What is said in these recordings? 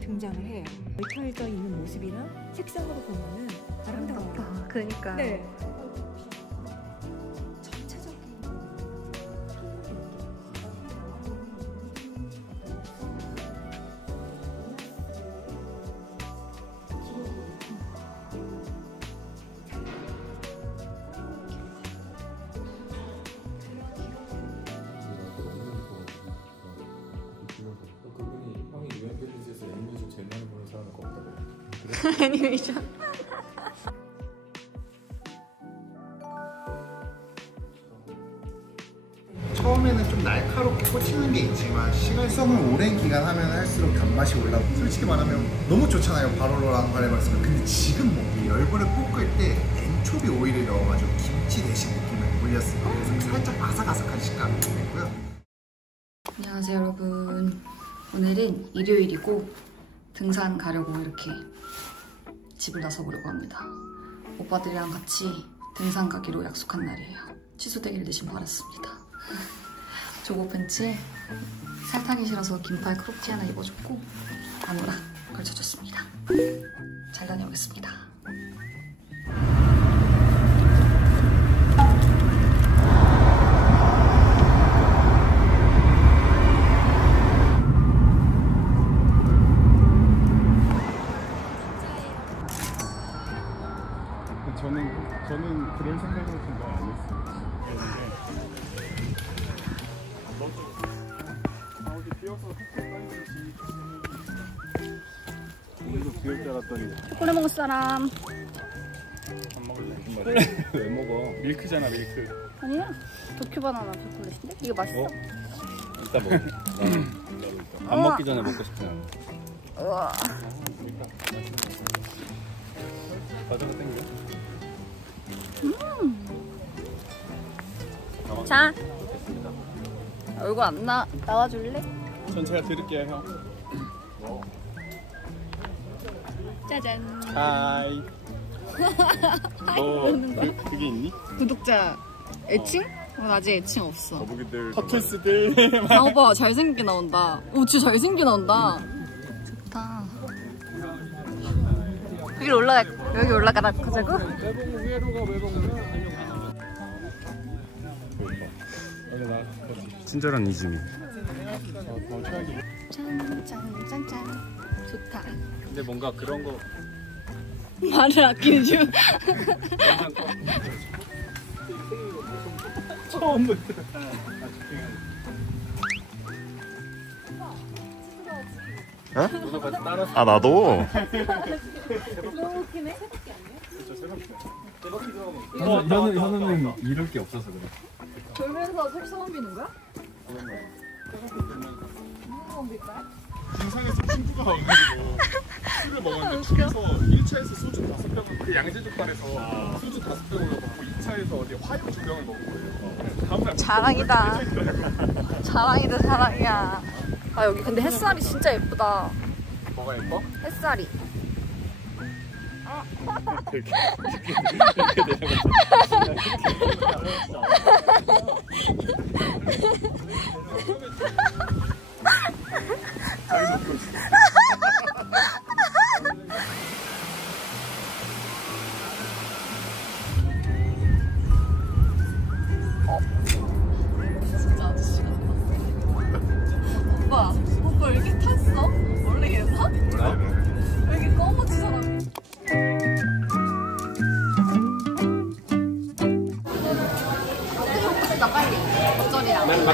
등장을 해요. 얽혀져 있는 모습이랑 색상으로 보면은 아름다워요. 그러니까. 네. 전체적인 그분이 형이 유엔 빌리지에서 애니메이션 제일 많이 보는 사람은 없다고. 그래? 애니메이션. 처음에는 좀 날카롭고 꽂히는 게 있지만 시간성을 오랜 기간 하면 할수록 단맛이 올라오고, 솔직히 말하면 너무 좋잖아요, 바로로랑 바레바스가. 근데 지금 먹기 열분을 볶을 때 엔초비 오일을 넣어가지고 김치 대신 느낌을 올렸어요. 그래서 살짝 아삭아삭한 식감이 있고요. 안녕하세요 여러분. 오늘은 일요일이고 등산 가려고 이렇게 집을 나서보려고 합니다. 오빠들이랑 같이 등산 가기로 약속한 날이에요. 취소되길 대신 바랐습니다. 조거 팬츠에 살타기 싫어서 긴팔 크롭티 하나 입어줬고 아무랑 걸쳐줬습니다. 잘 다녀오겠습니다. 저는 그럴 생각으로 생각 안 했어요. 어디 비어서 오늘도 비올 줄 알았더니. 콜라 먹을 사람. 안 먹을래? 왜 먹어? 밀크잖아, 밀크. 아니야. 도쿄 바나나 초콜릿인데? 이거 맛있어? 이따 먹을게. 밥 먹기 전에 먹고 싶지 않아. 우와. 과자가 땡겨? 자, 얼굴 안 나와줄래? 전 제가 드릴게요, 형. 짜잔. 하이. 그게 있니? 구독자 애칭? 아직 애칭 없어. 거북이들, 터틀스들. 장오빠 잘생기게 나온다. 오, 진짜 잘생기게 나온다. 좋다. 여기 올라가라고 자고? 친절한 이즈미. 짠짠짠짠. 좋다. 근데 뭔가 그런 거 말을 아끼는 중. 처음부터. 어? 아 나도. 너무 웃기네. 현우는 이럴 게 없어서 그래. 졸면서 책 처음 비는 거야? 진상에서 친구가 와가지고 술을 먹었는데 둘이서 1차에서 소주 5병을, 그 양재족발에서 소주 5병을 먹고 2차에서 어디 화요 2병을 먹은 거예요. 다음날 자랑이다. 자랑이다 자랑이야. 아 여기 근데 햇살이 진짜 예쁘다. 뭐가 예뻐? 햇살이. 이렇게 진짜 아저씨 같다. 오빠 왜 이렇게 탔어? 원래 얘나? 왜 이렇게 검었지 사람이? 나 빨리 겉절이랑. 나는 막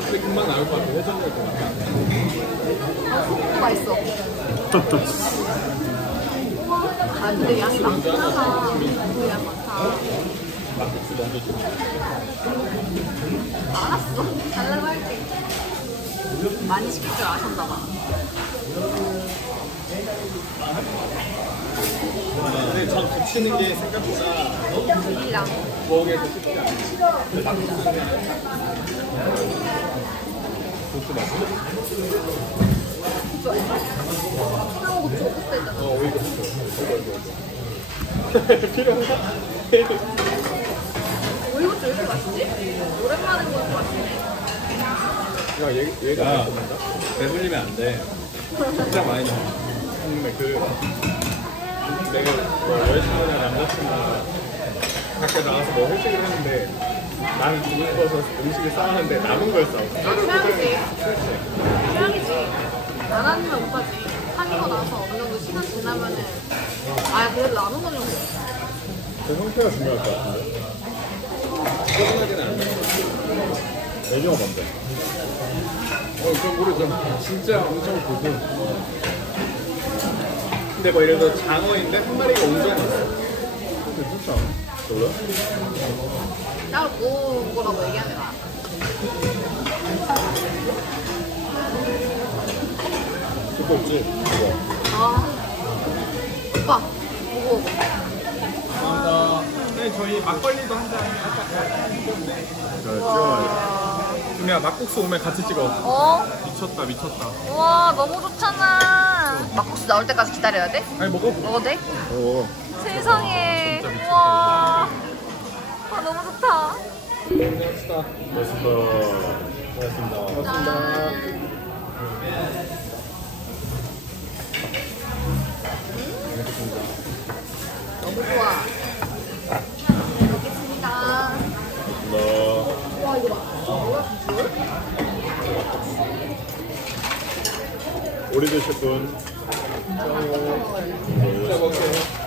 근데 금방 나올 것 같아. 회전될 것 같아. 맛있어. 아 근데 양이 많구나. 양 많다. 알았어. 달라고 할게. 많이 시킬 줄 아셨나봐. 근데 전 붙이는 게 생각보다 고기랑. 부엌에서 쉽지 않아. 고추 맛있어? 하나고 고추 고추 있잖아. 오이도 필요한가? 오이고추 왜 이렇게 맛있지? 오랜만에 먹어서 맛있네. 야, 얘가 맛있는다? 배불리면 안 돼. 진짜 많이 나와. 근데 내가 뭐 여자친구나 남자친구나 밖에 나가서 뭐 회식을 했는데 나는 죽고 싶어서 음식을 싸우는데 남은 걸 싸워. 최악이지. 최악이지. 안 하면 못 가지. 사귀고 나서 어느 정도 시간 지나면은 그래도 남은 건 정도. 그 형태가 중요할 것 같은데. 끝나지는 않네. 메뉴가 뭔데? 그럼 우리 좀 진짜 엄청 고급. 근데 뭐 예를 들어 장어인데 한 마리가 온전히 있어. 괜찮지 않아? 몰라? 따로 구운 거라고 얘기하는 거야. 듣고 있지? 오빠, 보고. 감사합니다. 네, 저희 막걸리도 한 잔 찍어야지. 준미야, 막국수 오면 같이 찍어. 미쳤다, 미쳤다. 우와, 너무 좋잖아. 막국수 나올 때까지 기다려야 돼? 아니, 먹어. 먹어도 돼? 세상에. 진짜 미쳤다. 우와. 너무 좋다. 고생합시다. 고맙습니다. 고맙습니다. 너무 좋아. 먹겠습니다. 와, 이거 봐. 뭐야, 비주얼? 오리 드실 분. 진짜 먹게요.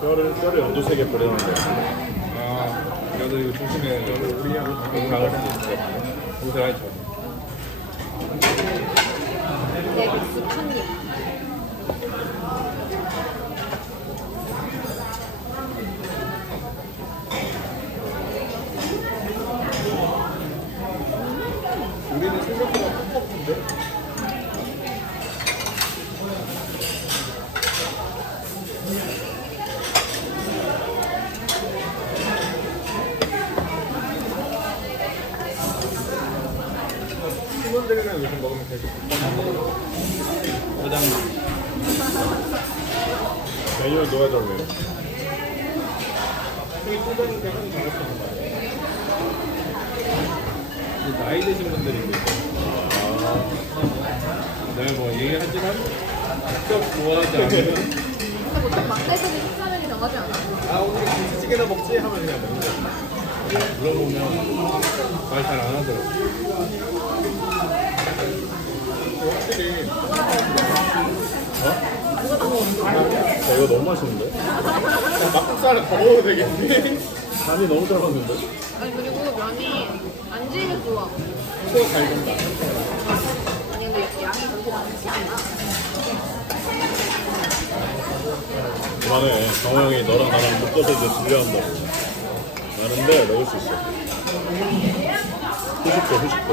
뼈를 연두색에 뿌리는 거야. 나도 이거 조심해. 우리랑 강을 했는데 고생하죠. 내 국수 첫입. 우리는 생각보다 퍽퍽한데? 팀원들이랑 요즘 먹으면 되게 짜장 메뉴를 넣어야 정해. 되게 소장인데 하는 잘했었는 거 나이 드신 분들인데 내가 뭐 얘기하지만 직접 좋아하지 않으면 근데 보통 막대들이 식사면이 정하지 않아? 오늘 김치찌개나 먹지? 하면 그냥 먹는 거야. 물어보면 말 잘 안 하더라고. 확실히 이거 너무 맛있는데? 막국수 하나 더 먹어도 되겠네. 간이 너무 잘 맞는데? 아니, 그리고 면이 안 지면 좋아. 소가 잘 익은다. 아니, 근데 양이 그렇게 많지 않아. 그만해. 정호 형이 너랑 나랑 묶어서 이제 분리한다고. 나는데 먹을 수 있어. 후식도.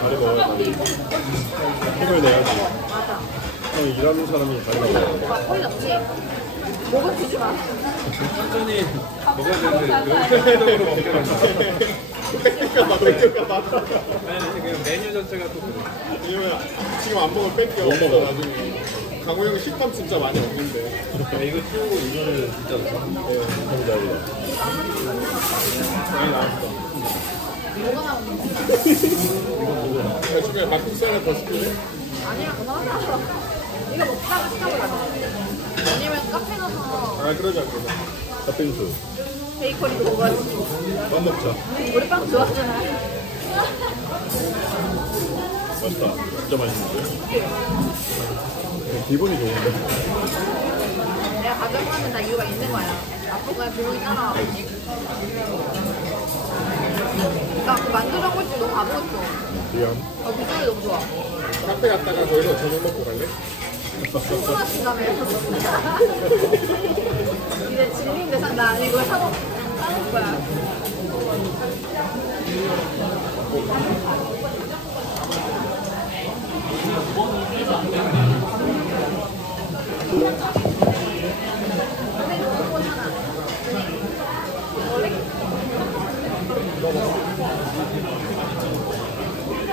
다리 먹어야 다리. 힘을 내야지. 맞아. 형 일하는 사람이 다리 먹어야 거의 없지. 목을 주지 마. 천천히 먹어야 되는데 그렇게 먹게 뺏길까봐. 아니 그냥 메뉴 전체가 또 그래. 왜냐면 지금 안 먹으면 뺏겨. 못 먹어. 나중에. 강호 형이 식탐 진짜 많이 없는데. 이거 치우고 이거를 진짜 너무 잘이다. 많이 나왔어. 뭐가 나오는 거야? 나중에 막국수 하나 더 시킬래? 아니야, 그만하자. 이거 먹다가 시작을 안 해. 아니면 카페 가서 그러자. 팥빙수. 베이커리도 먹어야지. 빵 먹자. 우리 빵 좋아하잖아. 맛있다. 진짜 맛있는데? 기분이 좋은데? 내가 가져가는 다 이유가 있는 거야. 앞으로 그냥 조용히 따라와. 나 그 만두 전골집 너무 가보고 싶어. 미안. 비주얼이 너무 좋아. 카페 갔다가 거기서 저녁 먹고 갈래? 소스 마신다며. 이제 질린 대상 나 아니고 사먹을 거야.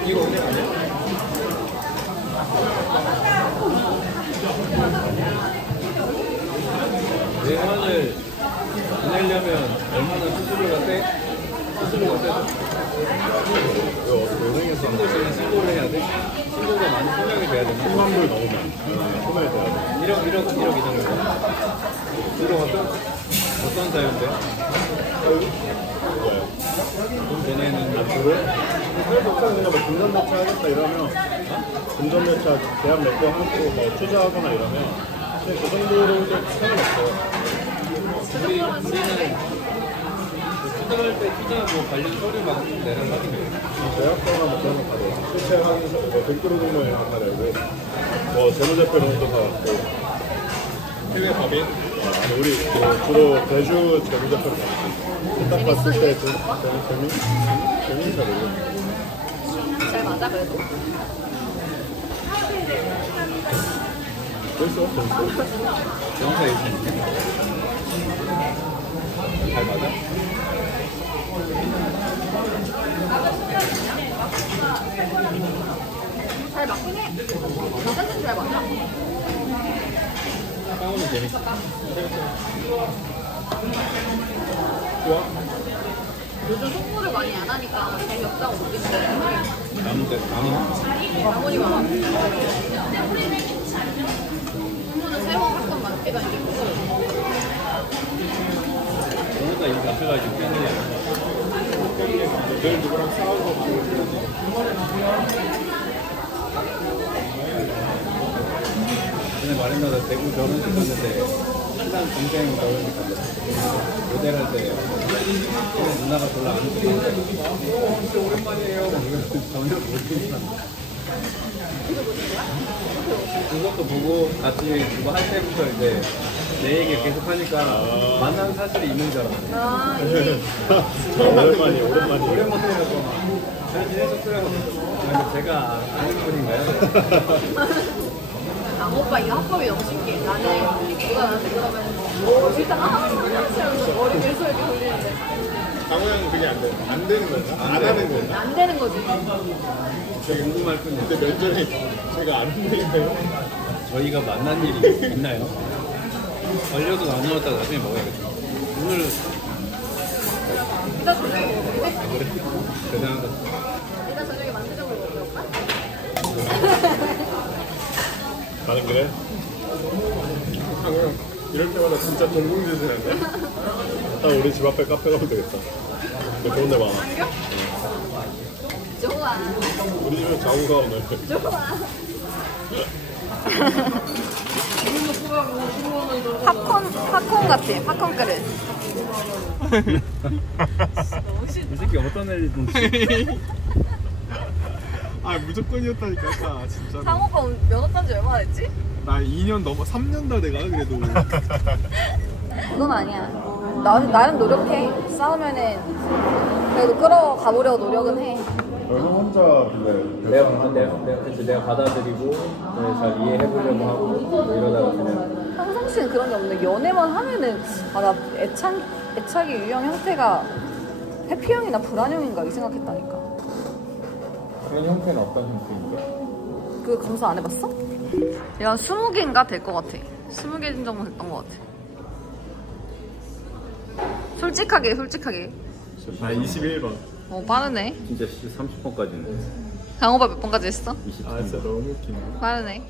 이거 언제 가냐? 예산을 보내려면 얼마나 수수료가 세? 수수료가 세죠? 이거 어떻게 외국에서 신고를 해야 돼? 신고가 많이 소명이 돼야 되나? 10만 불 넘으면 소매에 돼야 돼. 1억 이상이고 수수료가 또 어떤 사유인데요? 돈 전에는 그래? 그래서 그냥 뭐 금전매차 하겠다 이러면 금전매차 계약 몇 개 하고 뭐 투자하거나 이러면 그냥 그 정도로 상관없어요. 우리는 투자할 때 투자 뭐 관련 서류 막 내는 거 아니에요? 계약서나 뭐 그런 거 다 내고 실체 확인, 뭐 댓글로 등록 이런 거 다 내고 뭐 재무제표 이런 것도 다 갖고 해외 법인? 아니 우리 뭐 주로 대주 재무제표를 받고 딱 봤을 때 재밌는 잘 모르겠네. 잘 맞아 그래도? 재밌어. 영사 예신인데? 잘 맞아? 잘 맞긴 해. 나한테는 잘 맞아. 상호는 재밌어. 좋아? 요즘 홍보를 많이 안 하니까 재미없다고 느끼는 거야. 남은 아무리 많아. 홍보는 새로운 사건 많기가 있고. 그러니까 이 카페가 이렇게 하는 게 아니라 늘 누구랑 싸우고 전에 말했나봐 대구 결혼식 갔는데 친한 동생 결혼식 갔거든. 모델 할 때 누나가 별로 안 좋은데 진짜 오랜만이에요 막 이러면서 전혀 모르겠나 그것도 보고 같이 그거 할 때부터 이제 내 얘기 계속 하니까 만난 사실이 있는 줄 알았어. 아, 이미 오랜만이에요. 오랜만이라고 막 잘 지내셨어요? 아니 제가 아는 분인가요? 아 오빠 이거 합법이 너무 신기해. 나는 누가 나한테 그러면 일단 머리를 이렇게 돌리는데 강호영 그게 안 되는 건가? 안 하는 건가? 안 되는 거지. 되게 궁금할 뿐이에요. 근데 면접이 제가 아는 분인데요? 저희가 만난 일이 있나요? 걸려도 안 나왔다 나중에 먹어야겠다. 오늘 이따 저녁에 먹을래? 그래? 대단하다. 이따 저녁에 만두적으로 먹을래 오빠? 가는 그래? 강호영 이럴 때마다 진짜 동공지진 한다. 딱 우리 집 앞에 카페 가면 되겠다. 근데 좋은 데 많아. 좋아. 우리 집에 자고 가 오늘. 좋아. 팝콘 같아. 팝콘 그릇. 이 새끼 어떤 애인지. 아 무조건이었다니까 아까 진짜 상호가 면허 딴지 얼마나 됐지? 나 2년 넘어 3년 다 내가 그래도 그건 아니야. 나름 노력해. 싸우면은 그래도 끌어가보려고 노력은 해. 형 혼자 근데 내가 받아들이고 잘 이해해보려고 하고 이러다가 그냥 평상시엔 그런 게 없는데 연애만 하면은 나 애착의 유형 형태가 회피형이나 불안형인가 이 생각했다니까. 그런 형태는 어떤 형태인데? 그거 검사 안 해봤어? 야 20개인가 될 것 같아. 20개 정도 됐던 것 같아. 솔직하게 나 21번 빠르네. 진짜 30번까지는 강호바 몇 번까지 했어? 20번. 아 진짜 너무 웃기네 빠르네.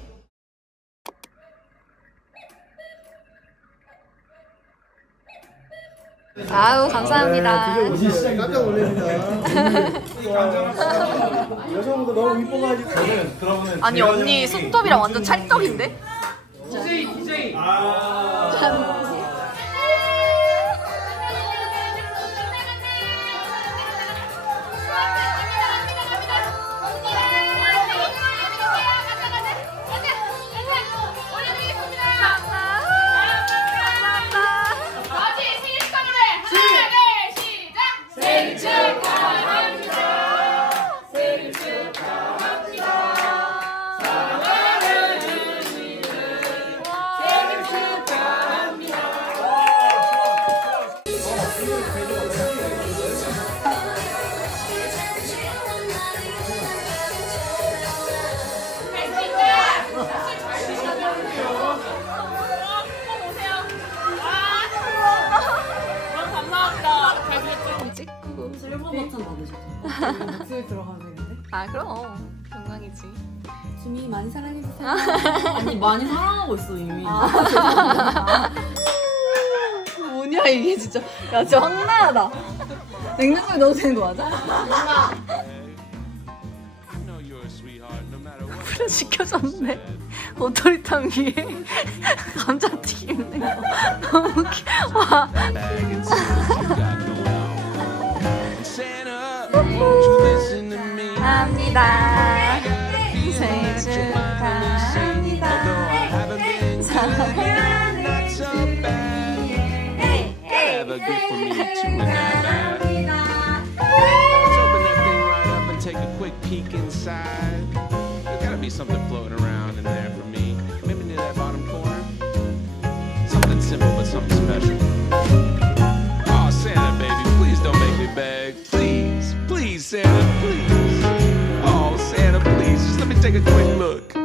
아유 감사합니다. 깜짝 놀랍니다. 여성분도 너무 이뻐가지고 저는 그러면은 아니 언니 손톱이랑 완전 찰떡인데? DJ 생일 축하 부르시죠. 목소리 들어가면 되는데. 아 그럼 건강이지. 주미 많이 사랑해주세요. 아니 많이 사랑하고 있어 이미. 뭐냐 이게 진짜. 야 진짜 황당하다. 냉장고에 넣어도 되는 거 맞아? 후려 시켜줬네. 오토리탕 위에 감자튀김 있는 거 너무 와. 합니다. 생일 축하합니다. Have a gift for me tonight. Let's open that thing right up and take a quick peek inside. There's gotta be something floating around in there for me. Maybe near that bottom corner. Something simple but something special. Oh, Santa, baby, please don't make me beg. Please, please, Santa, please. Oh, Santa, please, just let me take a quick look.